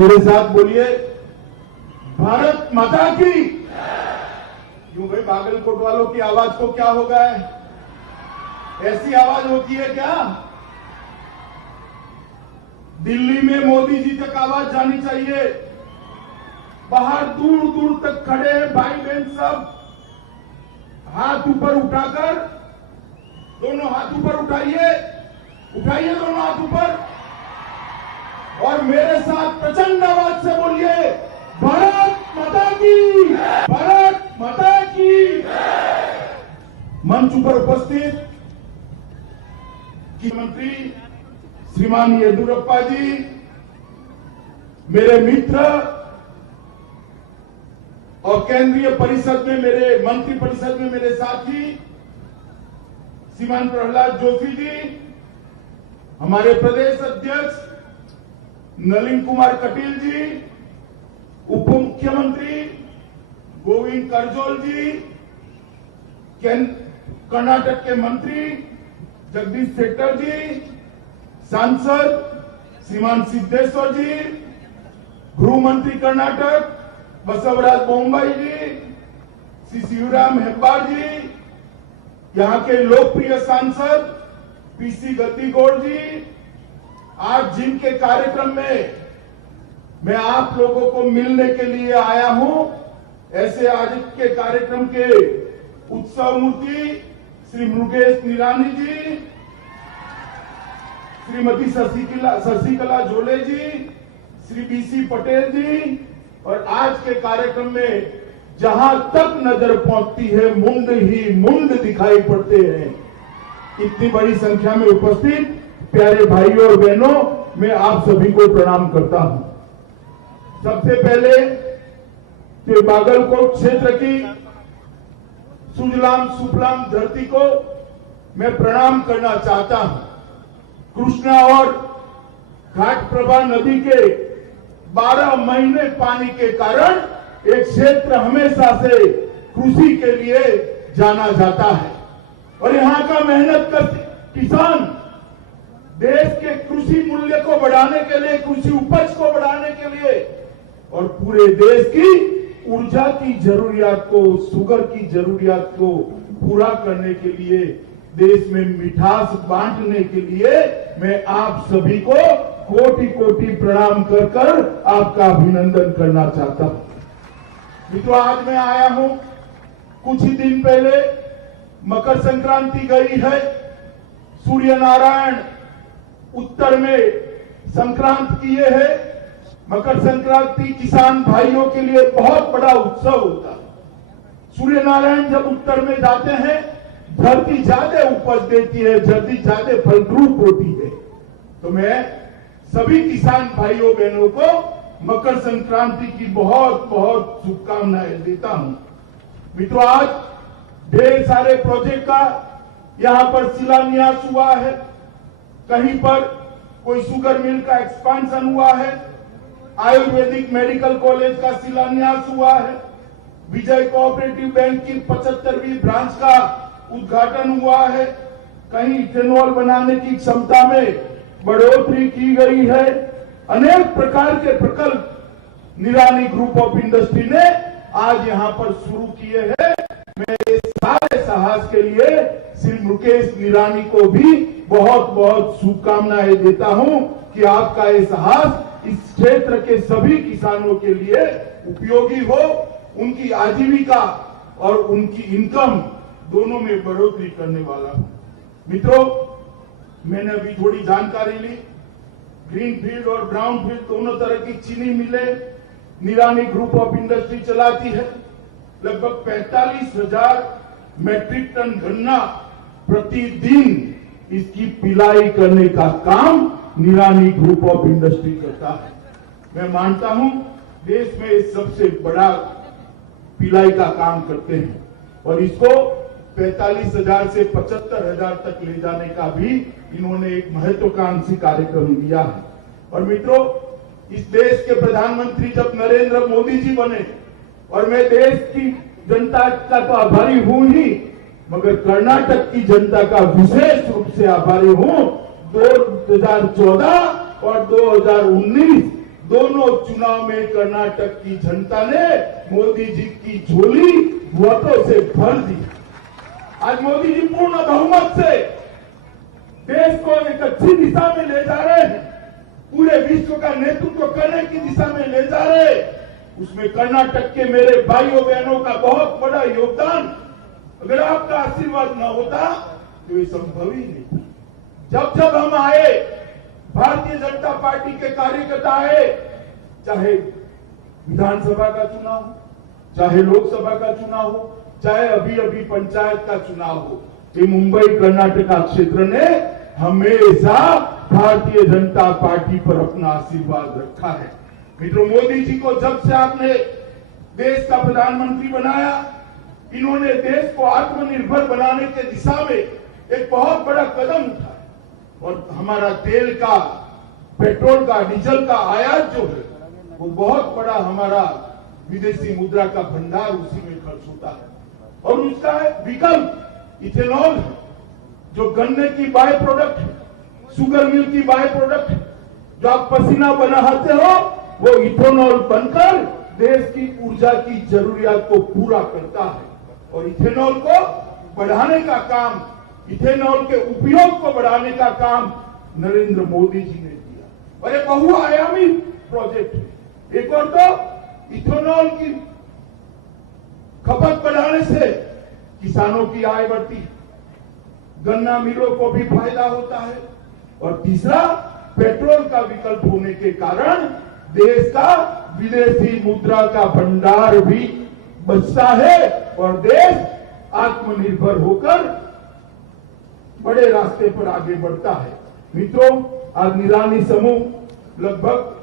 मेरे साथ बोलिए, भारत माता की। क्यों भाई, बागलकोट वालों की आवाज को क्या हो गया है? ऐसी आवाज होती है क्या? दिल्ली में मोदी जी तक आवाज जानी चाहिए। बाहर दूर दूर तक खड़े हैं भाई बहन सब, हाथ ऊपर उठाकर, दोनों हाथ ऊपर उठाइए, उठाइए दोनों हाथ ऊपर, और मेरे साथ प्रचंड आवाज से बोलिए, भारत माता की, भारत माता की। मंच पर उपस्थित मुख्यमंत्री श्रीमान येदियुरप्पा जी, मेरे मित्र और केंद्रीय परिषद में मेरे मंत्री परिषद में मेरे साथी श्रीमान प्रहलाद जोशी जी, हमारे प्रदेश अध्यक्ष नलिन कुमार कटील जी, उप मुख्यमंत्री गोविंद कारजोल जी, कर्नाटक के मंत्री जगदीश शेट्टर जी, सांसद श्रीमान सिद्धेश्वर जी, गृह मंत्री कर्नाटक बसवराज बोम्मई जी, श्री शिवराम हेब्बार जी, यहाँ के लोकप्रिय सांसद पीसी गद्दीगौड़ जी, आज जिनके कार्यक्रम में मैं आप लोगों को मिलने के लिए आया हूं, ऐसे आज के कार्यक्रम के उत्सव मूर्ति श्री मुकेश निरानी जी, श्रीमती शशिकला जोले जी, श्री बीसी पटेल जी, और आज के कार्यक्रम में जहां तक नजर पहुंचती है मुंड ही मुंड दिखाई पड़ते हैं। इतनी बड़ी संख्या में उपस्थित प्यारे भाइयों और बहनों, मैं आप सभी को प्रणाम करता हूं। सबसे पहले तो बागलकोट क्षेत्र की सुजलाम सुफलाम धरती को मैं प्रणाम करना चाहता हूं। कृष्णा और घाटप्रभा नदी के 12 महीने पानी के कारण एक क्षेत्र हमेशा से कृषि के लिए जाना जाता है, और यहाँ का मेहनत कर किसान देश के कृषि मूल्य को बढ़ाने के लिए, कृषि उपज को बढ़ाने के लिए, और पूरे देश की ऊर्जा की जरूरियात को, शुगर की जरूरियात को पूरा करने के लिए, देश में मिठास बांटने के लिए मैं आप सभी को कोटि कोटि प्रणाम कर कर आपका अभिनंदन करना चाहता हूं। मित्रों, आज मैं आया हूं, कुछ ही दिन पहले मकर संक्रांति गई है। सूर्य नारायण उत्तर में संक्रांत किए हैं। मकर संक्रांति किसान भाइयों के लिए बहुत बड़ा उत्सव होता है। सूर्य नारायण जब उत्तर में जाते हैं, धरती ज्यादा उपज देती है, धरती ज्यादा फलद्रुप होती है। तो मैं सभी किसान भाइयों बहनों को मकर संक्रांति की बहुत बहुत शुभकामनाएं देता हूं। मित्रों, आज ढेर सारे प्रोजेक्ट का यहां पर शिलान्यास हुआ है। कहीं पर कोई शुगर मिल का एक्सपांशन हुआ है, आयुर्वेदिक मेडिकल कॉलेज का शिलान्यास हुआ है, विजय कोऑपरेटिव बैंक की 75वीं ब्रांच का उद्घाटन हुआ है, कहीं इथेनॉल बनाने की क्षमता में बढ़ोतरी की गई है। अनेक प्रकार के प्रकल्प निरानी ग्रुप ऑफ इंडस्ट्री ने आज यहां पर शुरू किए हैं। मैं इस सारे साहस के लिए श्री मुकेश निरानी को भी बहुत बहुत शुभकामनाएं देता हूं कि आपका ये साहस इस क्षेत्र के सभी किसानों के लिए उपयोगी हो, उनकी आजीविका और उनकी इनकम दोनों में बढ़ोतरी करने वाला हो। मित्रों, मैंने अभी थोड़ी जानकारी ली। ग्रीन फील्ड और ब्राउन फील्ड दोनों तरह की चीनी मिलें निरानी ग्रुप ऑफ इंडस्ट्री चलाती है। लगभग 45,000 मैट्रिक टन गन्ना प्रतिदिन इसकी पिलाई करने का काम निरानी ग्रुप ऑफ इंडस्ट्री करता है। मैं मानता हूं देश में सबसे बड़ा पिलाई का काम करते हैं, और इसको 45,000 से 75,000 तक ले जाने का भी इन्होंने एक महत्वाकांक्षी कार्यक्रम दिया है। और मित्रों, इस देश के प्रधानमंत्री जब नरेंद्र मोदी जी बने, और मैं देश की जनता का तो आभारी हूं ही, मगर कर्नाटक की जनता का विशेष रूप से आभारी हूं। 2014 और 2019 दोनों चुनाव में कर्नाटक की जनता ने मोदी जी की झोली वोटों से भर दी। आज मोदी जी पूर्ण बहुमत से देश को एक अच्छी दिशा में ले जा रहे हैं, पूरे विश्व का नेतृत्व करने की दिशा में ले जा रहे हैं। उसमें कर्नाटक के मेरे भाइयों बहनों का बहुत बड़ा योगदान। अगर आपका आशीर्वाद न होता तो ये संभव ही नहीं। जब जब हम आए, भारतीय जनता पार्टी के कार्यकर्ता आए, चाहे विधानसभा का चुनाव हो, चाहे लोकसभा का चुनाव हो, चाहे अभी अभी पंचायत का चुनाव हो, ये मुंबई कर्नाटका क्षेत्र ने हमेशा भारतीय जनता पार्टी पर अपना आशीर्वाद रखा है। मित्रों, मोदी जी को जब से आपने देश का प्रधानमंत्री बनाया, इन्होंने देश को आत्मनिर्भर बनाने के दिशा में एक बहुत बड़ा कदम उठाया और हमारा तेल का, पेट्रोल का, डीजल का आयात जो है वो बहुत बड़ा हमारा विदेशी मुद्रा का भंडार उसी में खर्च होता है। और उसका विकल्प इथेनॉल है, जो गन्ने की बाय प्रोडक्ट है, शुगर मिल की बाय प्रोडक्ट है। जो आप पसीना बनाते हो वो इथेनॉल बनकर देश की ऊर्जा की जरूरियात को पूरा करता है। और इथेनॉल को बढ़ाने का काम, इथेनॉल के उपयोग को बढ़ाने का काम नरेंद्र मोदी जी ने किया और एक बहुआयामी प्रोजेक्ट है। एक और तो इथेनॉल की खपत बढ़ाने से किसानों की आय बढ़ती है, गन्ना मिलों को भी फायदा होता है और तीसरा पेट्रोल का विकल्प होने के कारण देश का विदेशी मुद्रा का भंडार भी बचता है और देश आत्मनिर्भर होकर बड़े रास्ते पर आगे बढ़ता है। मित्रों, आज निरानी समूह लगभग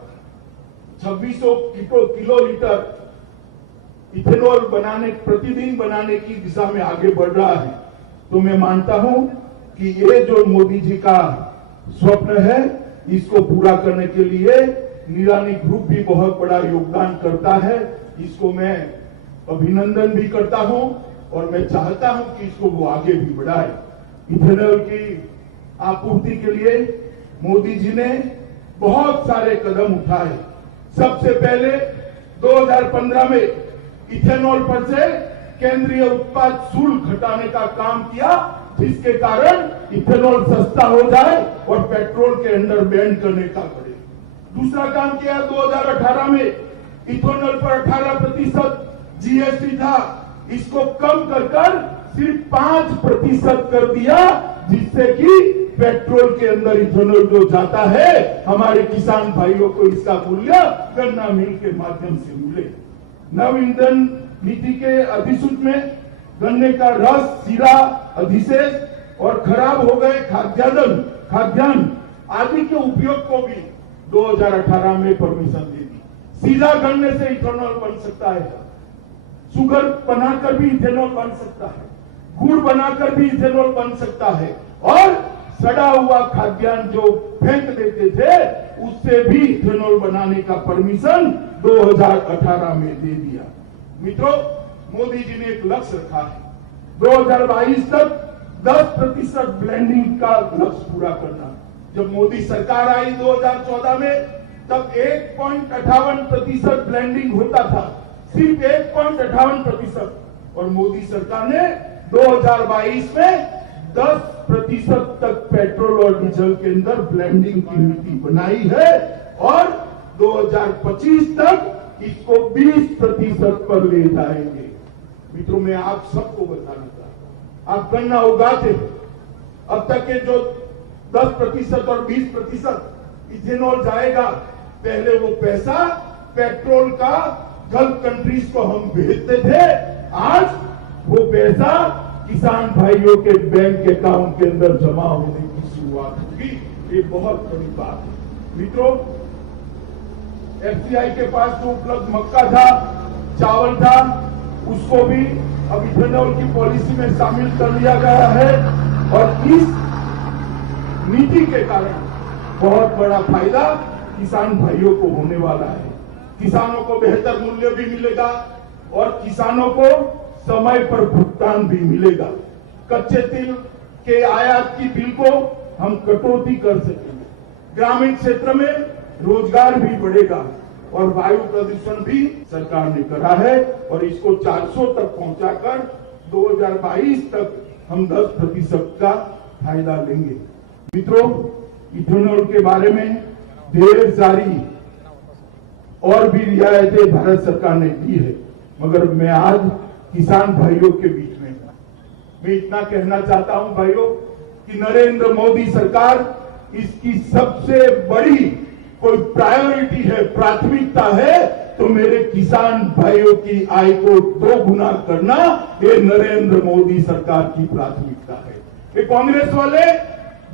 2600 किलोलीटर इथेनॉल प्रतिदिन बनाने की दिशा में आगे बढ़ रहा है। तो मैं मानता हूं कि ये जो मोदी जी का स्वप्न है, इसको पूरा करने के लिए निरानी ग्रुप भी बहुत बड़ा योगदान करता है। इसको मैं अभिनंदन भी करता हूं और मैं चाहता हूं कि इसको वो आगे भी बढ़ाए। इथेनॉल की आपूर्ति के लिए मोदी जी ने बहुत सारे कदम उठाए। सबसे पहले 2015 में इथेनॉल पर से केंद्रीय उत्पाद शुल्क घटाने का काम किया, जिसके कारण इथेनॉल सस्ता हो जाए और पेट्रोल के अंडर बैन करने का पड़े। दूसरा काम किया 2018 में इथेनॉल पर 18% जीएसटी था, इसको कम कर सिर्फ 5% कर दिया, जिससे कि पेट्रोल के अंदर इथेनॉल जो जाता है हमारे किसान भाइयों को इसका मूल्य गन्ना मिल के माध्यम से मिले। नव ईंधन नीति के अधिसूचना में गन्ने का रस, सीरा, अधिशेष और खराब हो गए खाद्यान्न आदि के उपयोग को भी 2018 में परमिशन दे दी। सीधा गन्ने से इथेनॉल बन सकता है, शुगर बनाकर भी इथेनॉल बन सकता है, गुड़ बनाकर भी इथेनॉल बन सकता है और सड़ा हुआ खाद्यान्न जो फेंक देते थे उससे भी इथेनॉल बनाने का परमिशन 2018 में दे दिया। मित्रों, मोदी जी ने एक लक्ष्य रखा है, 2022 तक 10% ब्लेंडिंग का लक्ष्य पूरा करना। जब मोदी सरकार आई 2014 में, तब 1.58% ब्लेंडिंग होता था, सिर्फ 1.58%। और मोदी सरकार ने 2022 में 10% तक पेट्रोल और डीजल के अंदर ब्लेंडिंग की नीति बनाई है और 2025 तक इसको 20% पर ले जाएंगे। मित्रों, मैं आप सबको बताना चाहता हूं, आप गन्ना उगाते हो, अब तक के जो 10% और 20% इथेनॉल जाएगा, पहले वो पैसा पेट्रोल का गल्फ कंट्रीज को हम भेजते थे, आज वो पैसा किसान भाइयों के बैंक अकाउंट के अंदर जमा होने की शुरुआत होगी। ये बहुत बड़ी बात है। मित्रों, एफसीआई के पास जो उपलब्ध मक्का था, चावल था, उसको भी अब इथेनॉल की पॉलिसी में शामिल कर लिया गया है और इस नीति के कारण बहुत बड़ा फायदा किसान भाइयों को होने वाला है। किसानों को बेहतर मूल्य भी मिलेगा और किसानों को समय पर भुगतान भी मिलेगा। कच्चे तेल के आयात की बिल को हम कटौती कर सकेंगे। ग्रामीण क्षेत्र में रोजगार भी बढ़ेगा और वायु प्रदूषण भी सरकार ने करा है और इसको 400 तक पहुंचाकर 2022 तक हम 10% का फायदा लेंगे। मित्रों, इथेनॉल के बारे में ढेर सारी और भी रियायतें भारत सरकार ने दी है, मगर मैं आज किसान भाइयों के बीच में मैं इतना कहना चाहता हूं भाइयों कि नरेंद्र मोदी सरकार इसकी सबसे बड़ी कोई प्रायोरिटी है, प्राथमिकता है तो मेरे किसान भाइयों की आय को 2 गुना करना, ये नरेंद्र मोदी सरकार की प्राथमिकता है। ये कांग्रेस वाले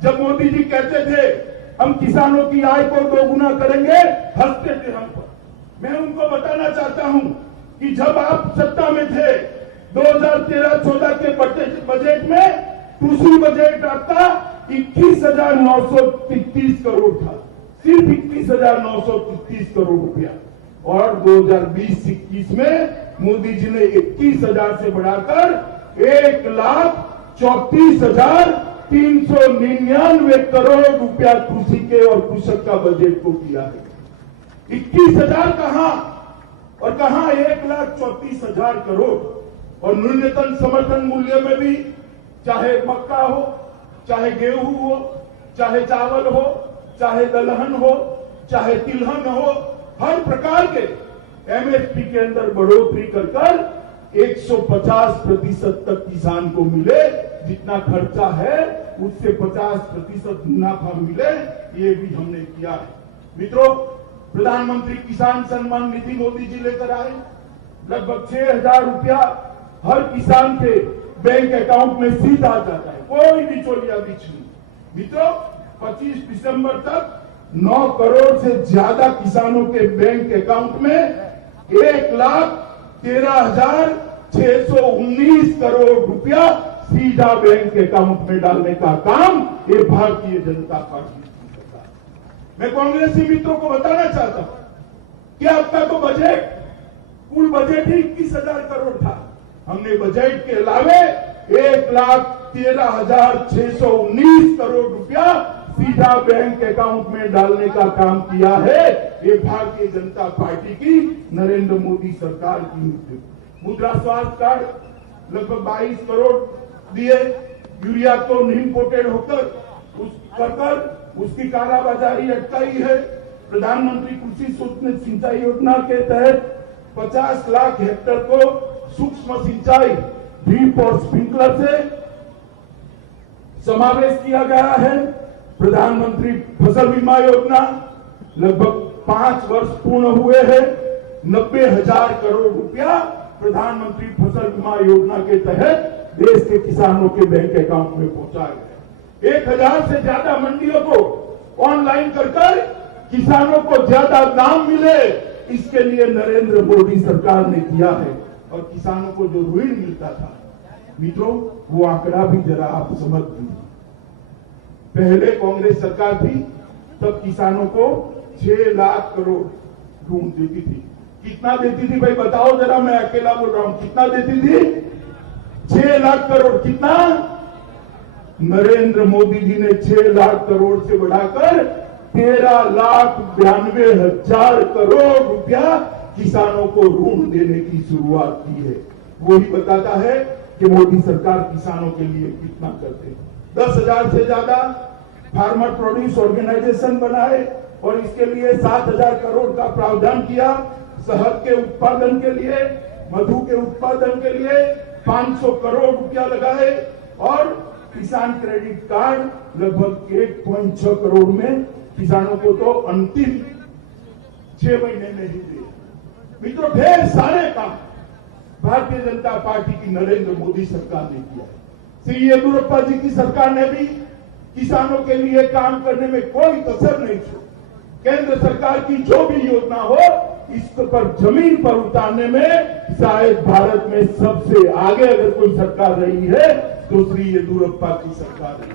जब मोदी जी कहते थे हम किसानों की आय को 2 गुना करेंगे, हंसते थे हम पर। मैं उनको बताना चाहता हूं कि जब आप सत्ता में थे 2013-14 के बजट में कृषि बजट आपका 21,933 करोड़ था, सिर्फ 21,933 करोड़ रुपया, और 2020-21 में मोदी जी ने 21,000 से बढ़ाकर 1,34,399 करोड़ रुपया कृषि के और कृषक का बजट को किया है। 21,000 कहां और कहां 1,34,000 करोड़। और न्यूनतम समर्थन मूल्य में भी चाहे मक्का हो, चाहे गेहूं हो, चाहे चावल हो, चाहे दलहन हो, चाहे तिलहन हो, हर प्रकार के एमएसपी के अंदर बढ़ोतरी कर 150% तक किसान को मिले, जितना खर्चा है उससे 50% मुनाफा मिले, ये भी हमने किया है। मित्रों, प्रधानमंत्री किसान सम्मान निधि मोदी जी लेकर आए, लगभग 6,000 रुपया हर किसान के बैंक अकाउंट में सीधा जाता है, कोई बिचौलिया बीच नहीं। मित्रों, 25 दिसंबर तक 9 करोड़ से ज्यादा किसानों के बैंक अकाउंट में 1,13,619 करोड़ रुपया सीधा बैंक अकाउंट में डालने का काम ये भारतीय जनता पार्टी की सरकार। मैं कांग्रेसी मित्रों को बताना चाहता हूं कि आपका तो बजट, कुल बजट ही 21,000 करोड़ था। हमने बजट के अलावे 1,13,619 करोड़ रुपया सीधा बैंक अकाउंट में डालने का काम किया है। ये भारतीय जनता पार्टी की, नरेंद्र मोदी सरकार की नीति। मुद्रा स्वास्थ्य कार्ड लगभग 22 करोड़ दिए, यूरिया तो इम्पोर्टेड होकर उसकी कालाबाजारी अटकाई है। प्रधानमंत्री कृषि सूक्ष्म सिंचाई योजना के तहत 50 लाख हेक्टेयर को सूक्ष्म सिंचाई ड्रिप और स्प्रिंकलर से समावेश किया गया है। प्रधानमंत्री फसल बीमा योजना लगभग 5 वर्ष पूर्ण हुए हैं, 90,000 करोड़ रुपया प्रधानमंत्री फसल बीमा योजना के तहत देश के किसानों के बैंक अकाउंट में पहुंचाया गया। 1,000 से ज्यादा मंडियों को ऑनलाइन कर किसानों को ज्यादा दाम मिले, इसके लिए नरेंद्र मोदी सरकार ने किया है। और किसानों को जो ऋण मिलता था, मित्रों, वो आंकड़ा भी जरा आप समझ लीजिए। पहले कांग्रेस सरकार थी तब किसानों को 6 लाख करोड़ ऋण देती थी। कितना देती थी भाई बताओ जरा, मैं अकेला बोल रहा हूं, कितना देती थी? 6 लाख करोड़। कितना? नरेंद्र मोदी जी ने 6 लाख करोड़ से बढ़ाकर 13,92,000 करोड़ रुपया किसानों को ऋण देने की शुरुआत की है। वही बताता है कि मोदी सरकार किसानों के लिए कितना करते हैं। 10,000 से ज्यादा फार्मर प्रोड्यूस ऑर्गेनाइजेशन बनाए और इसके लिए 7,000 करोड़ का प्रावधान किया। शहद के उत्पादन के लिए, मधु के उत्पादन के लिए 500 करोड़ रुपया लगाए और किसान क्रेडिट कार्ड लगभग 1.6 करोड़ में किसानों को तो अंतिम 6 महीने में ही दिए। मित्रों, ढेर सारे काम भारतीय जनता पार्टी की नरेंद्र मोदी सरकार ने किया। श्री येदियुरप्पा जी की सरकार ने भी किसानों के लिए काम करने में कोई कसर नहीं छोड़ी। केंद्र सरकार की जो भी योजना हो, इस पर जमीन पर उतारने में शायद भारत में सबसे आगे अगर कोई सरकार रही है तो श्री येदियुरप्पा की सरकार है।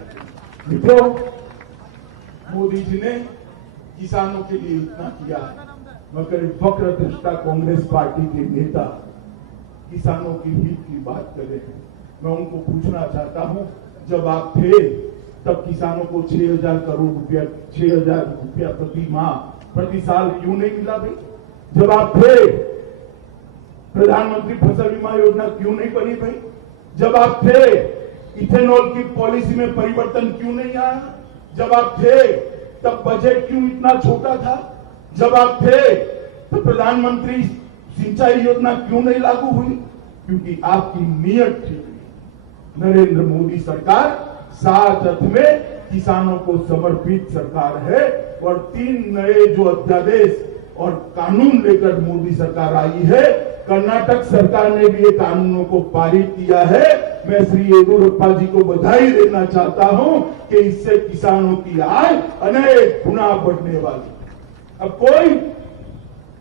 मित्रों, मोदी जी ने किसानों के लिए इतना किया है, मगर वक्र दृष्टा कांग्रेस पार्टी के नेता किसानों की हित की बात कर रहे हैं। मैं उनको पूछना चाहता हूं, जब आप थे तब किसानों को 6,000 करोड़ रुपया 6,000 रुपया प्रति माह प्रति साल क्यों नहीं मिला भाई? जब आप थे प्रधानमंत्री फसल बीमा योजना क्यों नहीं बनी भाई? जब आप थे इथेनॉल की पॉलिसी में परिवर्तन क्यों नहीं आया? जब आप थे तब बजट क्यों इतना छोटा था? जब आप थे तो प्रधानमंत्री सिंचाई योजना क्यों नहीं लागू हुई? क्योंकि आपकी नीयत ठीक नहीं। नरेंद्र मोदी सरकार सात अर्थ में किसानों को समर्पित सरकार है और 3 नए जो अध्यादेश और कानून लेकर मोदी सरकार आई है। कर्नाटक सरकार ने भी ये कानूनों को पारित किया है। मैं श्री येदियुरप्पा जी को बधाई देना चाहता हूं कि इससे किसानों की आय अनेक गुना बढ़ने वाली। अब कोई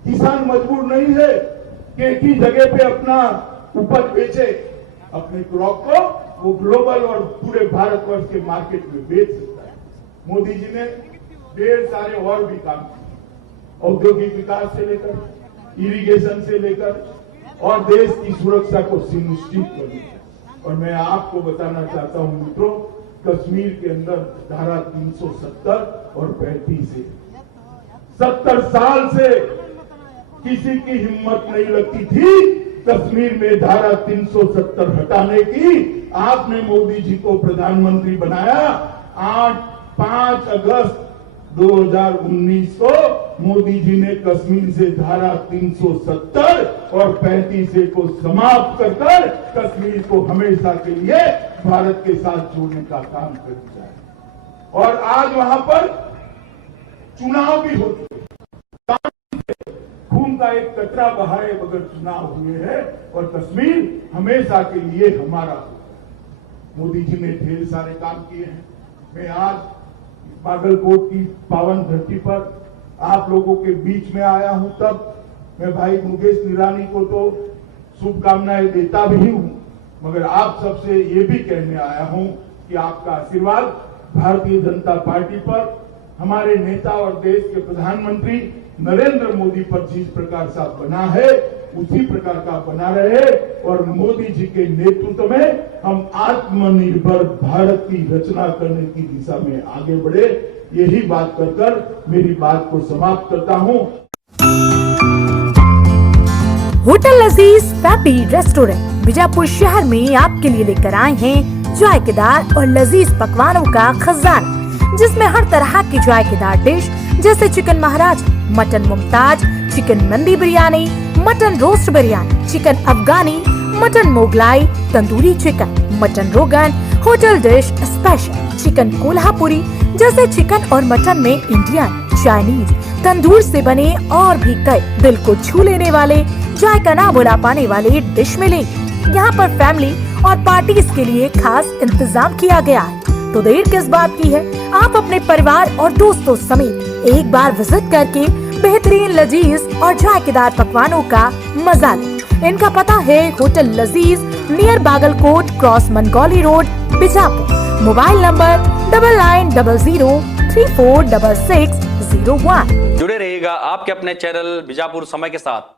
किसान मजबूर नहीं है कि एक ही जगह पे अपना उपज बेचे। अपने क्रॉप को वो ग्लोबल और पूरे भारतवर्ष के मार्केट में बेच सकता है। मोदी जी ने ढेर सारे और भी काम किए, औद्योगिक विकास से लेकर इरिगेशन से लेकर और देश की सुरक्षा को सुनिश्चित करने। और मैं आपको बताना चाहता हूं मित्रों, कश्मीर के अंदर धारा 370 और 35 है। 70 साल से किसी की हिम्मत नहीं लगती थी कश्मीर में धारा 370 हटाने की। आपने मोदी जी को प्रधानमंत्री बनाया। 5 अगस्त 2019 को मोदी जी ने कश्मीर से धारा 370 और 35 को समाप्त कर कश्मीर को हमेशा के लिए भारत के साथ जोड़ने का काम कर दिया है। और आज वहां पर चुनाव भी होते हैं। खून का एक कतरा बहाए बगैर चुनाव हुए हैं और कश्मीर हमेशा के लिए हमारा होगा। मोदी जी ने ढेर सारे काम किए हैं। मैं आज बागलकोट की पावन धरती पर आप लोगों के बीच में आया हूं। तब मैं भाई मुकेश निरानी को तो शुभकामनाएं देता भी हूं, मगर आप सबसे ये भी कहने आया हूं कि आपका आशीर्वाद भारतीय जनता पार्टी पर, हमारे नेता और देश के प्रधानमंत्री नरेंद्र मोदी पर जिस प्रकार से बना है उसी प्रकार का बना रहे और मोदी जी के नेतृत्व में हम आत्मनिर्भर भारत की रचना करने की दिशा में आगे बढ़े। यही बात कर मेरी बात को समाप्त करता हूं। होटल लजीज फैमिली रेस्टोरेंट बीजापुर शहर में आपके लिए लेकर आए हैं जायकेदार और लजीज पकवानों का खजाना, जिसमें हर तरह की जायकेदार डिश जैसे chicken Maharaj, mutton Mumtaz, chicken mandi biryani, mutton roast biryani, chicken Afghani, mutton Mughlai, tandoori chicken, mutton rogan, hotel dish special, chicken Kolhapuri जैसे चिकन और मटन में इंडियन, चाइनीज, तंदूर से बने और भी कई दिल को छू लेने वाले, जायका ना बुला पाने वाले डिश मिलेंगे। यहाँ पर फैमिली और पार्टीज के लिए खास इंतजाम किया गया है। तो देर किस बात की है, आप अपने परिवार और दोस्तों समेत एक बार विजिट करके बेहतरीन लजीज और जायकेदार पकवानों का मजा लें। इनका पता है होटल लजीज near Bagalkot cross Mangoli road Bijapur. Mobile number 9900346601। जुड़े रहिएगा आपके अपने चैनल बीजापुर समय के साथ।